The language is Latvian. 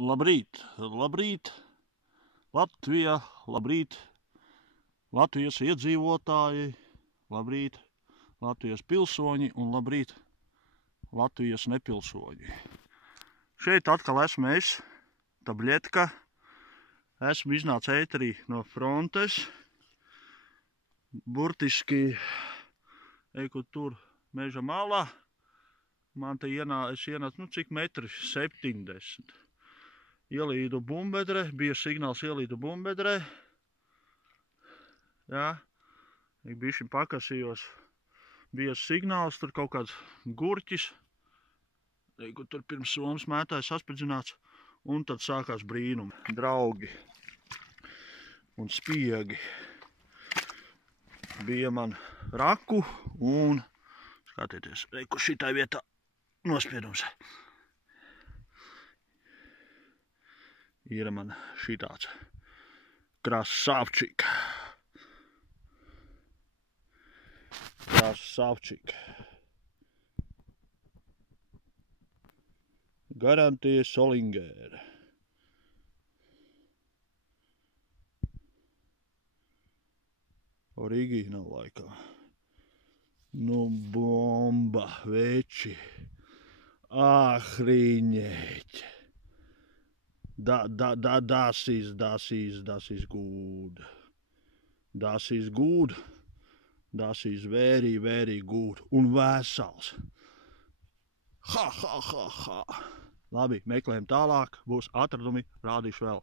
Labrīt, labrīt, Latvija, labrīt, Latvijas iedzīvotāji, labrīt, Latvijas pilsoņi un labrīt, Latvijas nepilsoņi. Šeit atkal esmu es, Tabļetka. Esmu iznācis ēterī no frontes. Burtiski, eju tur meža malā. Man te es ienācu, cik metri? 70. Ielīdu bumbedrē, bija signāls ielīdu bumbedrē. Jā, bišķi pakasījos. Bija signāls, tur kaut kāds gurķis. Tur pirms somas mētāja saspridzināts. Un tad sākās brīnumi. Draugi un spiegi. Bija man raku un, skatieties, kur šitai vietā nospiedums. Ir man šitāds krasavčik. Krasavčik. Garantija Solinger. Origīna laikā. Nu, bomba, veči. Охренеть. Das is good. Das is good. Das is very, very good. Un vesels. Ha. Labi, meklējam tālāk, būs atradumi, rādīšu vēl.